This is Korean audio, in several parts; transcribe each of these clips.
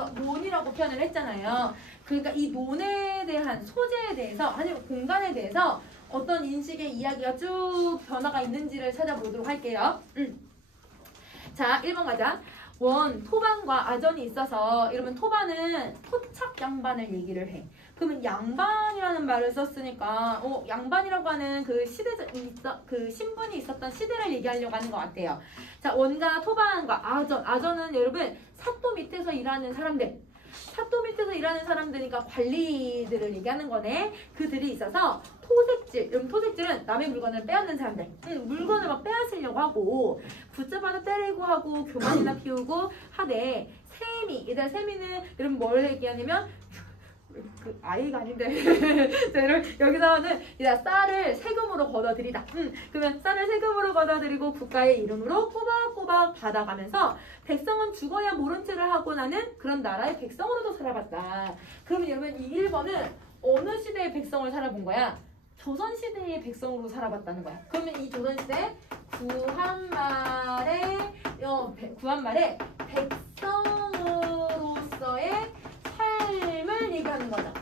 그래서 논이라고 표현을 했잖아요. 그러니까 이 논에 대한 소재에 대해서 아니면 공간에 대해서 어떤 인식의 이야기가 쭉 변화가 있는지를 찾아보도록 할게요. 자, 1번 가자. 원, 토반과 아전이 있어서 이러면 토반은 토착 양반을 얘기를 해. 그러면 양반이라는 말을 썼으니까 양반이라고 하는 그 그 신분이 있었던 시대를 얘기하려고 하는 것 같아요. 자, 원과 토반과 아전은 여러분 사또 밑에서 일하는 사람들. 사또 밑에서 일하는 사람들이니까 관리들을 얘기하는 거네. 그들이 있어서 토색질, 여러분 토색질은 남의 물건을 빼앗는 사람들. 물건을 막 빼앗으려고 하고 붙잡아서 때리고 하고 교만이나 피우고 하되 세미, 얘들아 세미는 여러분 뭘 얘기하냐면 그 아이가 아닌데 여기서는 쌀을 세금으로 걷어들이다. 그러면 쌀을 세금으로 걷어들이고 국가의 이름으로 꼬박꼬박 받아가면서 백성은 죽어야 모른 체를 하고 나는 그런 나라의 백성으로도 살아봤다. 그러면 여러분 이 1번은 어느 시대의 백성을 살아본 거야? 조선시대의 백성으로 살아봤다는 거야. 그러면 이 조선시대 구한말에 백성으로서의 삶을 얘기하는 거죠.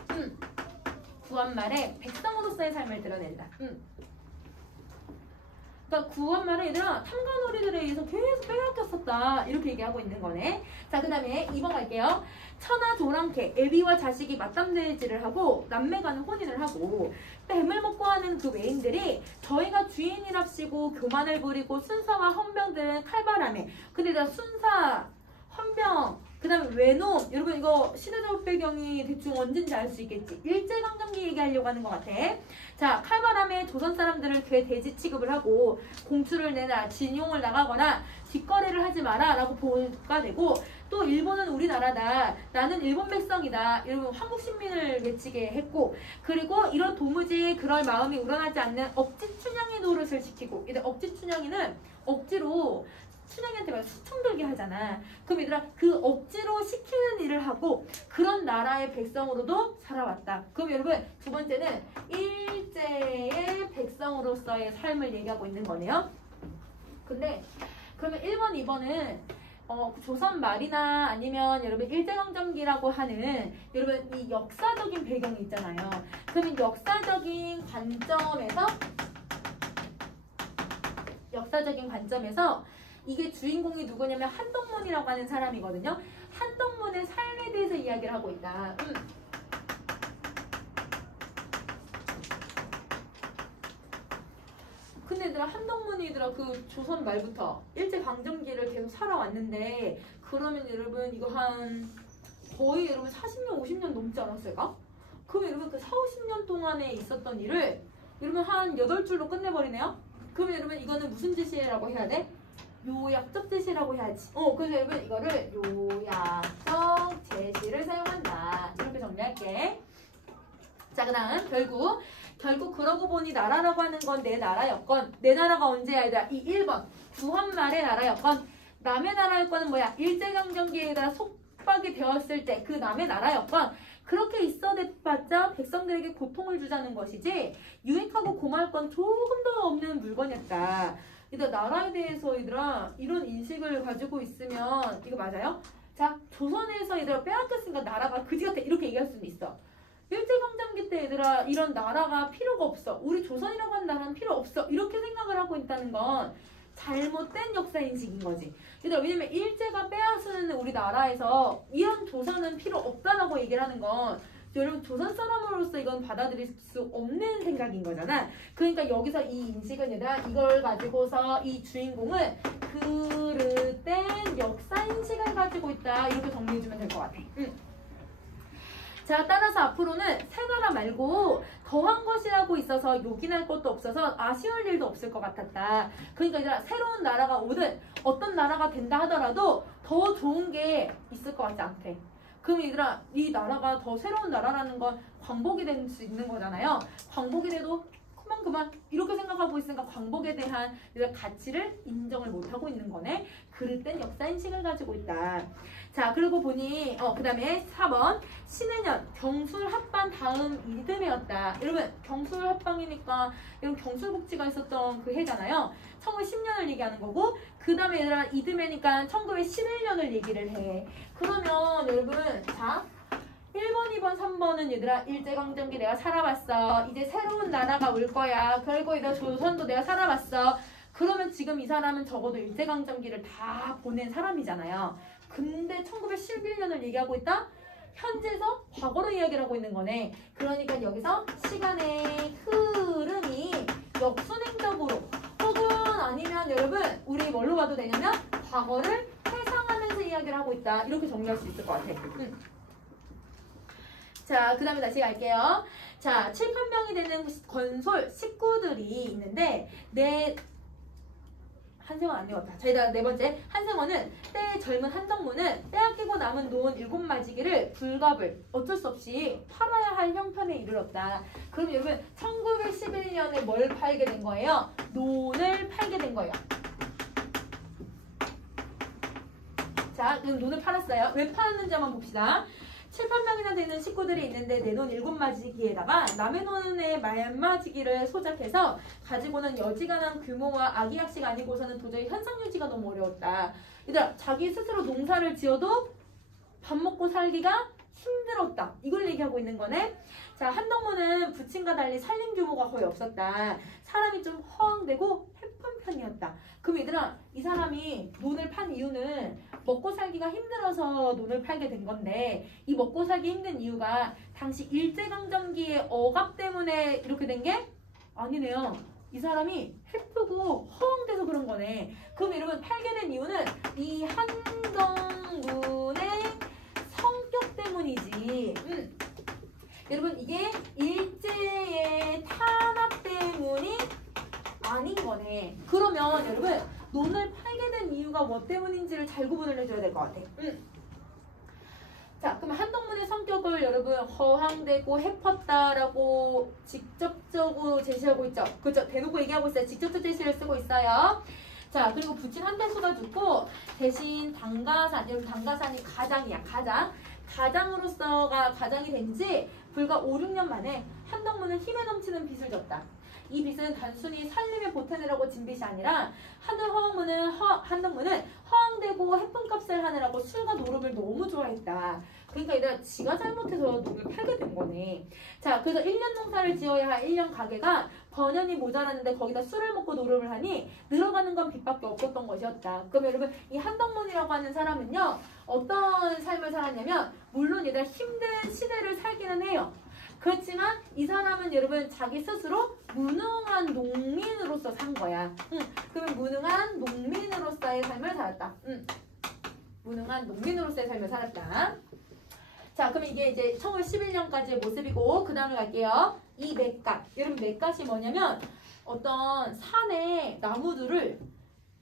구한말에 백성으로서의 삶을 드러낸다. 그러니까 구한말에 얘들아 탐관오리들에 의해서 계속 빼앗겼었다. 이렇게 얘기하고 있는 거네. 자, 그 다음에 2번 갈게요. 천하 조랑캐, 애비와 자식이 맞담대질을 하고 남매간은 혼인을 하고 뱀을 먹고 하는 그 외인들이 저희가 주인이랍시고 교만을 부리고 순사와 헌병들은 칼바람에. 근데 나 순사, 헌병, 그 다음에 외놈. 여러분 이거 시대적 배경이 대충 언제인지 알 수 있겠지. 일제강점기 얘기하려고 하는 것 같아. 자, 칼바람에 조선 사람들을 돼지 취급을 하고 공추를 내나 진용을 나가거나 뒷거래를 하지 마라 라고 보가 되고, 또 일본은 우리나라다, 나는 일본 백성이다, 여러분 한국 신민을 외치게 했고, 그리고 이런 도무지 그럴 마음이 우러나지 않는 억지춘향이 노릇을 지키고, 이제 억지춘향이는 억지로 춘향이한테 막 수청 들게 하잖아. 그럼 얘들아 그 억지로 시키는 일을 하고 그런 나라의 백성으로도 살아왔다. 그럼 여러분 두 번째는 일제의 백성으로서의 삶을 얘기하고 있는 거네요. 근데 그러면 1번, 2번은 조선 말이나 아니면 여러분 일제강점기라고 하는 여러분 이 역사적인 배경이 있잖아요. 그러면 역사적인 관점에서 이게 주인공이 누구냐면 한동문이라고 하는 사람이거든요. 한동문의 삶에 대해서 이야기를 하고 있다. 근데 얘들아 한동문이더라 그 조선 말부터 일제강점기를 계속 살아왔는데, 그러면 여러분 이거 한 거의 여러분 40년 50년 넘지 않았을까? 그러면 여러분 그 40-50년 동안에 있었던 일을 여러분 한 8줄로 끝내버리네요. 그러면 여러분 이거는 무슨 제시라고 해야 돼? 요약적 제시라고 해야지. 그래서 여러분 이거를 요약적 제시를 사용한다. 이렇게 정리할게. 자, 그 다음 결국 그러고 보니 나라라고 하는 건 내 나라였건, 내 나라가 언제야 얘들아? 이 1번 구한말의 나라였건, 남의 나라였건은 뭐야? 일제강점기에다 속박이 되었을 때 그 남의 나라였건, 그렇게 있어봤자 백성들에게 고통을 주자는 것이지 유익하고 고마울 건 조금도 없는 물건이었다. 얘들아 나라에 대해서 얘들아 이런 인식을 가지고 있으면 이거 맞아요? 자, 조선에서 얘들아 빼앗겼으니까 나라가 그지 같아 이렇게 얘기할 수는 있어. 일제강점기 때 얘들아 이런 나라가 필요가 없어, 우리 조선이라고 하는 나라는 필요 없어, 이렇게 생각을 하고 있다는 건 잘못된 역사인식인 거지. 얘들아 왜냐면 일제가 빼앗은 우리 나라에서 이런 조선은 필요 없다라고 얘기를 하는 건 여러분 조선 사람으로서 이건 받아들일 수 없는 생각인 거잖아. 그러니까 여기서 이 인식은 얘들아 이걸 가지고서 이 주인공은 그릇된 역사인식을 가지고 있다, 이렇게 정리해주면 될 것 같아. 자, 따라서 앞으로는 새 나라 말고 더한 것이라고 있어서 요긴할 것도 없어서 아쉬울 일도 없을 것 같았다. 그러니까 이제 새로운 나라가 오든 어떤 나라가 된다 하더라도 더 좋은 게 있을 것 같지 않대. 그럼 얘들아 이 나라가 더 새로운 나라라는 건 광복이 될 수 있는 거잖아요. 광복이 돼도 그만 이렇게 생각하고 있으니까 광복에 대한 가치를 인정을 못하고 있는 거네. 그릇된 역사인식을 가지고 있다. 자, 그리고 보니 그 다음에 4번 신해년 경술합방 다음 이듬해였다. 여러분 경술합방이니까 여러분 경술복지가 있었던 그 해잖아요. 1910년을 얘기하는 거고, 그 다음에 얘들아 이듬해니까 1911년을 얘기를 해. 그러면 여러분 자 1번, 2번, 3번은 얘들아 일제강점기 내가 살아봤어. 이제 새로운 나라가 올 거야. 그리고 이제 조선도 내가 살아봤어. 그러면 지금 이 사람은 적어도 일제강점기를 다 보낸 사람이잖아요. 근데 1911년을 얘기하고 있다? 현재에서 과거로 이야기를 하고 있는 거네. 그러니까 여기서 시간의 흐름이 역순행적으로 혹은 아니면 여러분 우리 뭘로 봐도 되냐면 과거를 회상하면서 이야기를 하고 있다. 이렇게 정리할 수 있을 것 같아. 자, 그 다음에 다시 갈게요. 자, 칠판병이 되는 건솔 식구들이 있는데 한생원 안 읽었다. 저희가 네 번째 한생원은 때 젊은 한덕무는 빼앗기고 남은 노은 7마지기를 불갑을 어쩔 수 없이 팔아야 할 형편에 이르렀다. 그럼 여러분 1911년에 뭘 팔게 된 거예요? 논을 팔게 된 거예요. 자, 그럼 논을 팔았어요. 왜 팔았는지 한번 봅시다. 7~8명이나 되는 식구들이 있는데 내 논 7마지기에다가 남의 논의 말마지기를 소작해서 가지고는 여지간한 규모와 아기약식 아니고서는 도저히 현상 유지가 너무 어려웠다. 얘들아, 자기 스스로 농사를 지어도 밥 먹고 살기가 힘들었다. 이걸 얘기하고 있는 거네. 자, 한덕무는 부친과 달리 살림 규모가 거의 없었다. 사람이 좀 허황되고 해픈 편이었다. 그럼 얘들아, 이 사람이 논을 판 이유는 먹고 살기가 힘들어서 논을 팔게 된 건데 이 먹고 살기 힘든 이유가 당시 일제강점기의 억압 때문에 이렇게 된 게 아니네요. 이 사람이 해프고 허황돼서 그런 거네. 그럼 여러분 팔게 된 이유는 이 한덕무의 성격 때문이지. 여러분 이게 일제의 탄압 때문이 아닌 거네. 그러면 여러분 논을 팔게 된 이유가 뭐 때문인지를 잘 구분을 해줘야 될 것 같아. 자, 그럼 한덕무의 성격을 여러분 허황되고 해펐다라고 직접적으로 제시하고 있죠. 그렇죠? 대놓고 얘기하고 있어요. 직접적 제시를 쓰고 있어요. 자, 그리고 부친 한대수가 죽고 대신 당가산, 여러분 당가산이 가장이야. 가장으로서가 가장이 된 지 불과 5, 6년 만에 한덕무는 힘에 넘치는 빚을 졌다. 이 빚은 단순히 살림에 보태느라고 진 빚이 아니라 한덕무는 허황되고 해픈 값을 하느라고 술과 노름을 너무 좋아했다. 그러니까 얘들아 지가 잘못해서 논을 팔게 된 거네. 자, 그래서 1년 농사를 지어야 할 1년 가게가 번연이 모자랐는데 거기다 술을 먹고 노름을 하니 늘어가는 건 빚밖에 없었던 것이었다. 그럼 여러분 이 한덕문이라고 하는 사람은요 어떤 삶을 살았냐면 물론 얘들아 힘든 시대를 살기는 해요. 그렇지만 이 사람은 여러분 자기 스스로 무능한 농민으로서 산 거야. 그러면 무능한 농민으로서의 삶을 살았다. 무능한 농민으로서의 삶을 살았다. 자, 그럼 이게 이제 1911년까지의 모습이고 그 다음에 갈게요. 이 맷갓. 여러분 맷갓이 뭐냐면 어떤 산의 나무들을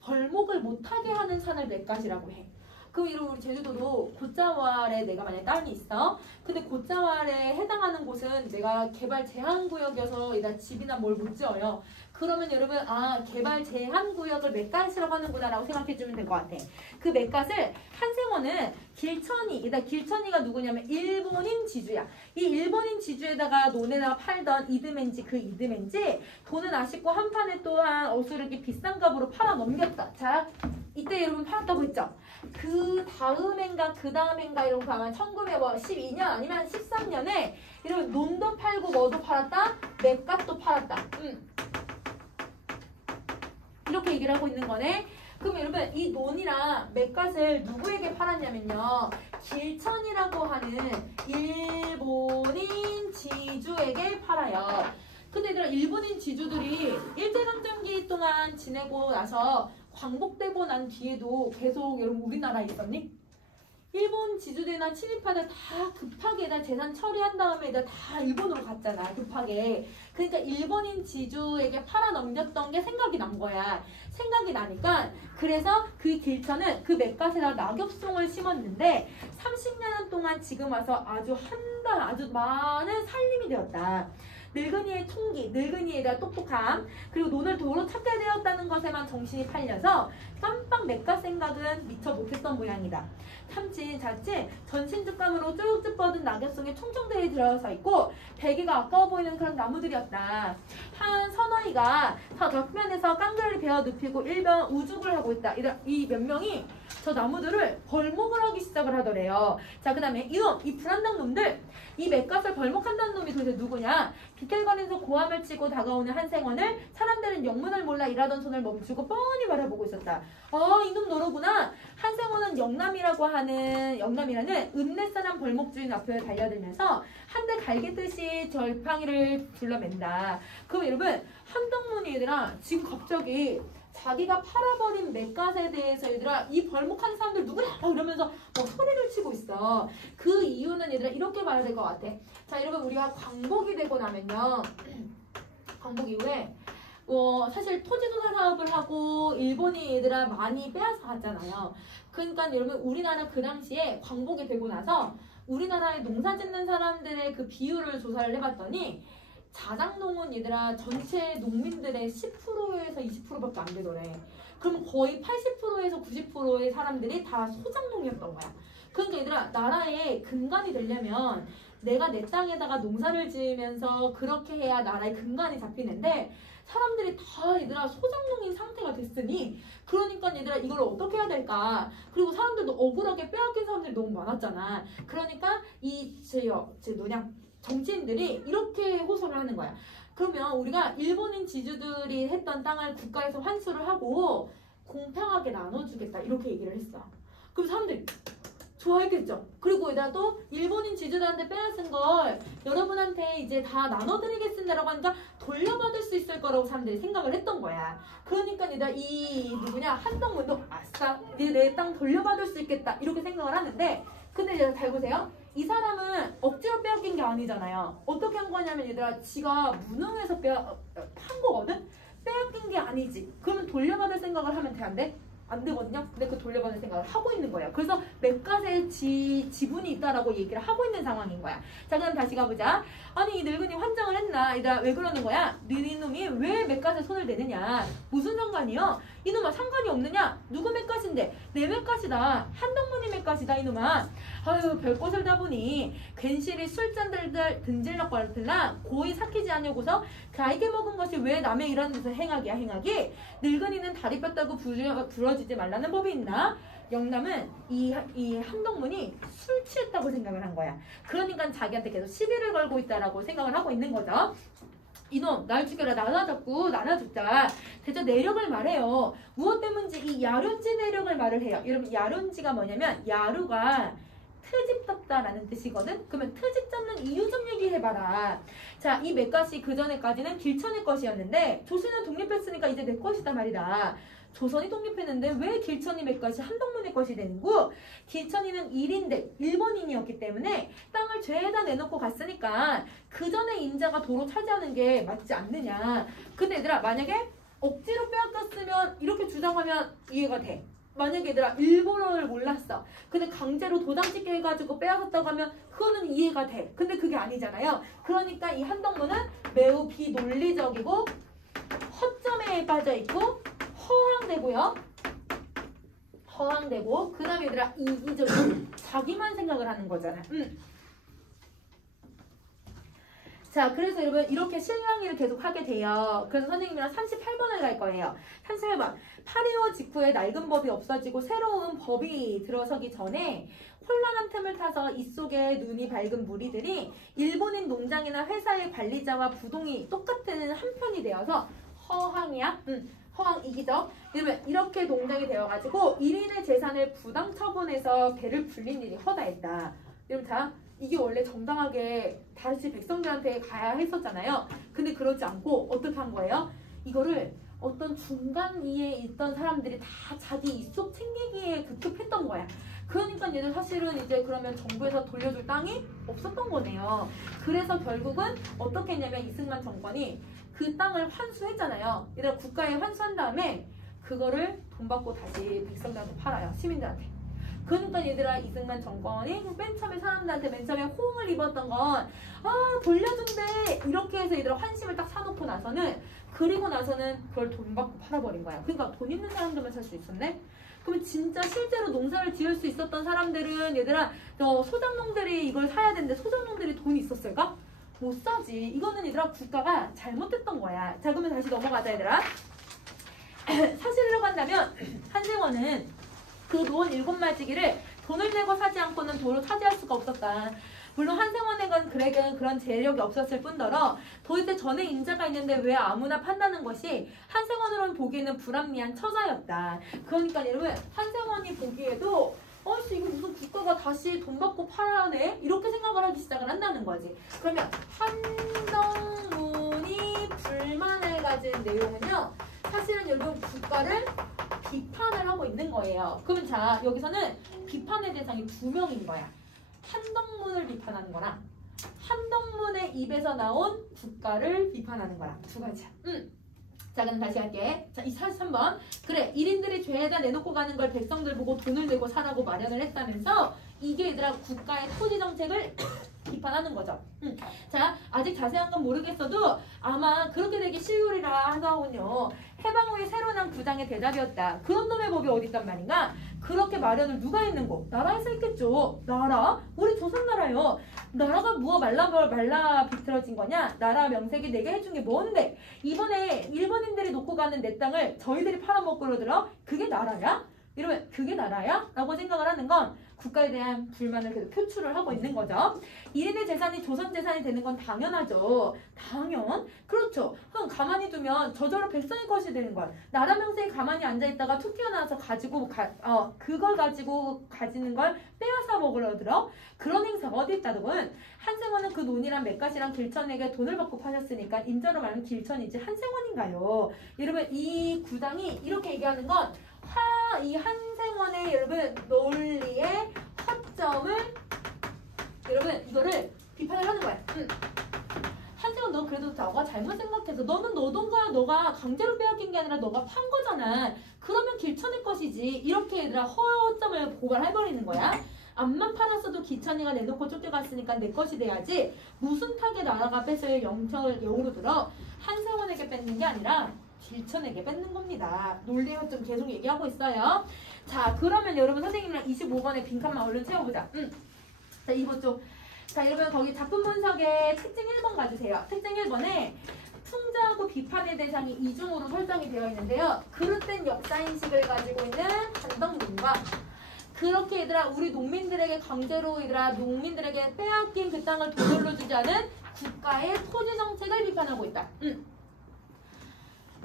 벌목을 못하게 하는 산을 맷갓이라고 해. 그럼 이런 우리 제주도도 곶자왈에 내가 만약에 땅이 있어. 근데 곶자왈에 해당하는 곳은 내가 개발 제한 구역이어서 일단 집이나 뭘 못 지어요. 그러면 여러분 개발 제한 구역을 맷갓이라고 하는구나 라고 생각해주면 될 것 같아. 그 맷갓을 한생원은 길천이가 누구냐면 일본인 지주야. 이 일본인 지주에다가 논에다가 팔던 이드맨지 그 이드맨지 돈은 아쉽고 한 판에 또한 어수르기 비싼 값으로 팔아 넘겼다. 자, 이때 여러분 팔았다고 했죠. 그 다음엔가 이런 거 아마 1912년 아니면 13년에 이런 논도 팔고 뭐도 팔았다? 맷갓도 팔았다. 이렇게 얘기를 하고 있는 거네. 그럼 여러분 이 논이랑 맷갓을 누구에게 팔았냐면요. 길천이라고 하는 일본인 지주에게 팔아요. 근데 얘들아 일본인 지주들이 일제강점기 동안 지내고 나서 광복되고 난 뒤에도 계속 여러분 우리나라에 있었니? 일본 지주들이나 친일파들 다 급하게 재산 처리한 다음에 다 일본으로 갔잖아. 급하게. 그러니까 일본인 지주에게 팔아 넘겼던 게 생각이 난 거야. 생각이 나니까 그래서 그 길천은 그 맷갓에다 낙엽송을 심었는데 30년 동안 지금 와서 아주 많은 살림이 되었다. 늙은이의 총기, 늙은이에 대한 똑똑함, 그리고 논을 도로 찾게 되었다는 것에만 정신이 팔려서 깜빡 맥갈 생각은 미처 못했던 모양이다. 참치, 자칫 전신죽감으로 쭉쭉 뻗은 낙엽송에 총총들이 들어서 있고 대기가 아까워 보이는 그런 나무들이었다. 한 서너이가 저 벽면에서 깡그리를 베어 눕히고 일병 우죽을 하고 있다. 이 몇 명이 저 나무들을 벌목을 하기 시작을 하더래요. 자, 그 다음에 이놈, 이 불안당 놈들, 이 맥갓을 벌목한다는 놈이 도대체 누구냐? 비틀거리면서 고함을 치고 다가오는 한생원을 사람들은 영문을 몰라 일하던 손을 멈추고 뻔히 바라보고 있었다. 이놈 너로구나. 한생원은 영남이라는 읍내사람 벌목주인 앞에 달려들면서 한대 갈기듯이 절팡이를 둘러맨다. 그럼 여러분, 한덕문이 얘들아 지금 갑자기 자기가 팔아버린 맥갓에 대해서 얘들아 이 벌목하는 사람들 누구냐 이러면서 막 소리를 치고 있어. 그 이유는 얘들아 이렇게 봐야 될 것 같아. 자, 여러분 우리가 광복이 되고 나면요, 광복 이후에 사실 토지조사 사업을 하고 일본이 얘들아 많이 빼앗아 갔잖아요. 그러니까 여러분 우리나라 그 당시에 광복이 되고 나서 우리나라에 농사 짓는 사람들의 그 비율을 조사를 해봤더니 자작농은 얘들아 전체 농민들의 10%에서 20%밖에 안 되더래. 그러면 거의 80%에서 90%의 사람들이 다 소작농이었던 거야. 그러니까 얘들아 나라의 근간이 되려면 내가 내 땅에다가 농사를 지으면서 그렇게 해야 나라의 근간이 잡히는데 사람들이 다 얘들아 소작농인 상태가 됐으니 그러니까 얘들아 이걸 어떻게 해야 될까? 그리고 사람들도 억울하게 빼앗긴 사람들이 너무 많았잖아. 그러니까 정치인들이 이렇게 호소를 하는 거야. 그러면 우리가 일본인 지주들이 했던 땅을 국가에서 환수를 하고 공평하게 나눠주겠다 이렇게 얘기를 했어. 그럼 사람들이 좋아했겠죠. 그리고 여기다 또 일본인 지주들한테 빼앗은 걸 여러분한테 이제 다 나눠드리겠습니다라고 하니까 돌려받을 수 있을 거라고 사람들이 생각을 했던 거야. 그러니까 얘들아 이 누구냐 한덕문도 아싸 내 땅 돌려받을 수 있겠다 이렇게 생각을 하는데, 근데 얘들아 잘 보세요. 이 사람은 억지로 빼앗긴 게 아니잖아요. 어떻게 한 거냐면 얘들아 지가 무능해서 판 거거든? 빼앗긴 게 아니지. 그러면 돌려받을 생각을 하면 돼, 안 돼? 안 되거든요. 근데 그 돌려받을 생각을 하고 있는 거예요. 그래서 맥갓에 지분이 있다라고 얘기를 하고 있는 상황인 거야. 자, 그럼 다시 가보자. 아니 이 늙은이 환장을 했나? 얘들아 왜 그러는 거야? 이놈이 왜 맥갓에 손을 대느냐? 무슨 상관이요? 이놈아 상관이 없느냐? 누구 맥갓인데? 내 맥갓이다. 한덕문이 맥갓이다 이놈아. 아유 별것을 다 보니 괜시리 술잔들들 든질럭거리들랑 고이 삭히지 않으고서 가이게 먹은 것이 왜 남의 일하는 데서 행악이야 행악이? 늙은이는 다리 뼈다고 부러지지 말라는 법이 있나? 영남은 이 한덕문이 술 취했다고 생각을 한 거야. 그러니까 자기한테 계속 시비를 걸고 있다라고 생각을 하고 있는 거죠. 이놈 날 죽여라 나눠줬자 대체 내력을 말해요. 무엇 때문인지 이 야륜지 내력을 말을 해요. 여러분 야륜지가 뭐냐면 야루가 트집 잡다라는 뜻이거든. 그러면 트집 잡는 이유 좀 얘기해봐라. 자, 이 맥갓이 그전에까지는 길천의 것이었는데 조선은 독립했으니까 이제 내 것이다 말이다. 조선이 독립했는데 왜 길천이 맥갓이 한덕문의 것이 되는고? 길천이는 일본인이었기 때문에 땅을 죄에다 내놓고 갔으니까 그 전에 인자가 도로 차지하는 게 맞지 않느냐. 근데 얘들아 만약에 억지로 빼앗겼으면 이렇게 주장하면 이해가 돼. 만약에 얘들아 일본어를 몰랐어. 근데 강제로 도장 찍게 해가지고 빼앗았다고 하면 그거는 이해가 돼. 근데 그게 아니잖아요. 그러니까 이 한덕문은 매우 비논리적이고 허점에 빠져있고 허황되고 그 다음에 얘들아 이기적인 자기만 생각을 하는 거잖아. 자, 그래서 여러분 이렇게 실랑이를 계속 하게 돼요. 그래서 선생님이랑 38번을 갈 거예요. 38번. 8.25 직후에 낡은 법이 없어지고 새로운 법이 들어서기 전에 혼란한 틈을 타서 이 속에 눈이 밝은 무리들이 일본인 농장이나 회사의 관리자와 부동이 똑같은 한편이 되어서 허황이야? 허황 이기적. 이렇게 농장이 되어가지고 1인의 재산을 부당 처분해서 배를 불린 일이 허다했다. 여러분 자, 이게 원래 정당하게 다시 백성들한테 가야 했었잖아요. 근데 그러지 않고 어떻게 한 거예요? 이거를 어떤 중간위에 있던 사람들이 다 자기 입속 챙기기에 급급했던 거야. 그러니까 얘들 사실은 이제 그러면 정부에서 돌려줄 땅이 없었던 거네요. 그래서 결국은 어떻게 했냐면 이승만 정권이 그 땅을 환수했잖아요. 얘들 국가에 환수한 다음에 그거를 돈 받고 다시 백성들한테 팔아요. 시민들한테. 그러니까 얘들아 이승만 정권이 맨 처음에 사람들한테 맨 처음에 호응을 입었던 건 아 돌려준대 이렇게 해서 얘들아 환심을 딱 사놓고 나서는 그리고 나서는 그걸 돈 받고 팔아버린 거야. 그러니까 돈 있는 사람들만 살 수 있었네. 그러면 진짜 실제로 농사를 지을 수 있었던 사람들은 얘들아 소작농들이 이걸 사야 되는데 소작농들이 돈이 있었을까? 못 사지. 이거는 얘들아 국가가 잘못했던 거야. 자 그러면 다시 넘어가자 얘들아. 사실이라고 한다면 한생원은 그 노원 7마지기를 돈을 내고 사지 않고는 도로 차지할 수가 없었다. 물론 한생원에건 그에게는 그런 재력이 없었을 뿐더러 도대체 전에 임자가 있는데 왜 아무나 판다는 것이 한생원으로는 보기에는 불합리한 처사였다. 그러니까 여러분 한생원이 보기에도 이거 무슨 국가가 다시 돈 받고 팔아내? 이렇게 생각을 하기 시작을 한다는 거지. 그러면 한덕문이 불만을 가진 내용은요. 사실은 여러분 국가를 비판을 하고 있는 거예요. 그러면 자 여기서는 비판의 대상이 2명인 거야. 한덕문을 비판하는 거랑 한덕문의 입에서 나온 국가를 비판하는 거랑 두 가지야. 자 그럼 다시 할게. 자 43번. 그래 1인들이 죄에다 내놓고 가는 걸 백성들 보고 돈을 내고 사라고 마련을 했다면서 이게 얘들아 국가의 토지 정책을 비판하는 거죠. 자 아직 자세한 건 모르겠어도 아마 그렇게 되기 쉬우리라 하더군요. 해방 후에 새로 난 구장의 대답이었다. 그런 놈의 법이 어디 있단 말인가? 그렇게 마련을 누가 했는고? 나라에서 했겠죠. 나라? 우리 조선나라요. 나라가 무엇 말라 비틀어진 거냐? 나라 명색이 내게 해준 게 뭔데? 이번에 일본인들이 놓고 가는 내 땅을 저희들이 팔아먹고 그러더라? 그게 나라야? 이러면 그게 나라야? 라고 생각을 하는 건 국가에 대한 불만을 계속 표출을 하고 있는 거죠. 1인의 재산이 조선 재산이 되는 건 당연하죠. 당연? 그렇죠. 그럼 가만히 두면 저절로 백성의 것이 되는 거야. 나라 명세에 가만히 앉아있다가 툭 튀어나와서 그걸 가지고 가지는 걸 빼앗아 먹으려 들어? 그런 행사가 어디 있다더군. 한생원은 그 논이랑 맥갓이랑 길천에게 돈을 받고 파셨으니까 인자로 말하면 길천이지 한생원인가요? 여러분 이 구당이 이렇게 얘기하는 건 이 한생원의 여러분 논리의 허점을 여러분 이거를 비판을 하는 거야. 한생원 너 그래도 너가 잘못 생각해서 너는 너던가 너가 강제로 빼앗긴 게 아니라 너가 판 거잖아. 그러면 길천의 것이지. 이렇게 얘들아 허점을 고발해버리는 거야. 암만 팔았어도 기천이가 내놓고 쫓겨갔으니까 내 것이 돼야지. 무슨 탁의 나라가 뺏을 영청을 여우로 들어 한생원에게 뺏는 게 아니라 길천에게 뺏는 겁니다. 논리 허점 계속 얘기하고 있어요. 자 그러면 여러분 선생님이랑 25번의 빈칸만 얼른 채워보자. 자 이번 쪽. 자 여러분 거기 작품 분석에 특징 1번 가주세요. 특징 1번에 풍자하고 비판의 대상이 이중으로 설정이 되어 있는데요. 그릇된 역사인식을 가지고 있는 한덕문과 그렇게 얘들아 우리 농민들에게 강제로 얘들아 농민들에게 빼앗긴 그 땅을 되돌려 주지 않은 국가의 토지 정책을 비판하고 있다.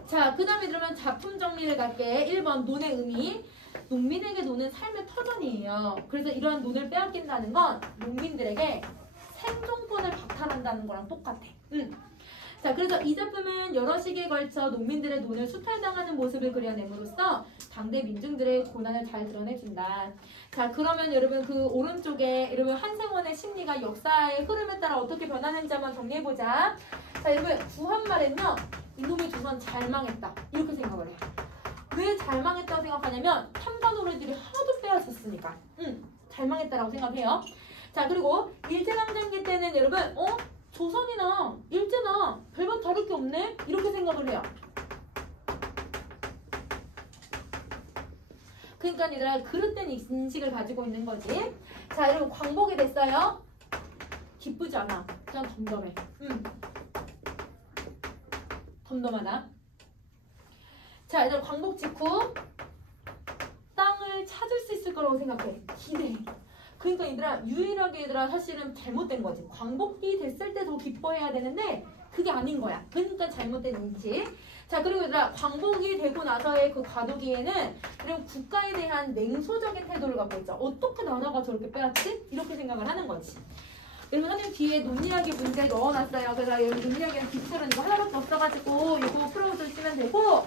자, 그 다음에 그러면 작품 정리를 갈게. 1번 논의 의미. 농민에게 논은 삶의 터전이에요. 그래서 이러한 논을 빼앗긴다는 건 농민들에게 생존권을 박탈한다는 거랑 똑같아. 자, 그래서 이 작품은 여러 시기에 걸쳐 농민들의 논을 수탈당하는 모습을 그려냄으로써 당대 민중들의 고난을 잘 드러내준다. 자, 그러면 여러분 그 오른쪽에 여러분 한생원의 심리가 역사의 흐름에 따라 어떻게 변하는지 한번 정리해보자. 자, 여러분 구한말은요. 이놈의 조선 잘 망했다. 이렇게 생각을 해. 왜 잘 망했다고 생각하냐면 탐관오래들이 하도 빼앗았으니까. 잘 망했다라고 생각해요. 자, 그리고 일제강점기 때는 여러분 조선이나 일제나 별반 다를 게 없네? 이렇게 생각을 해요. 그러니까 얘들아 그릇된 인식을 가지고 있는 거지. 자, 여러분 광복이 됐어요. 기쁘지 않아. 그냥 덤덤해. 덤덤하다. 자, 얘들아 광복 직후 땅을 찾을 수 있을 거라고 생각해. 기대해. 그러니까 얘들아 유일하게 얘들아 사실은 잘못된 거지. 광복이 됐을 때 더 기뻐해야 되는데 그게 아닌 거야. 그러니까 잘못된 인식. 자, 그리고 얘들아 광복이 되고 나서의 그 과도기에는 그리고 국가에 대한 냉소적인 태도를 갖고 있죠. 어떻게 나라가 저렇게 빼앗지? 이렇게 생각을 하는 거지. 여러분 선생님 뒤에 논리학의 문제 넣어놨어요. 그래서 여러분 논리학이랑 기술은 이거 하나밖에 없어가지고 이거 풀어주시면 되고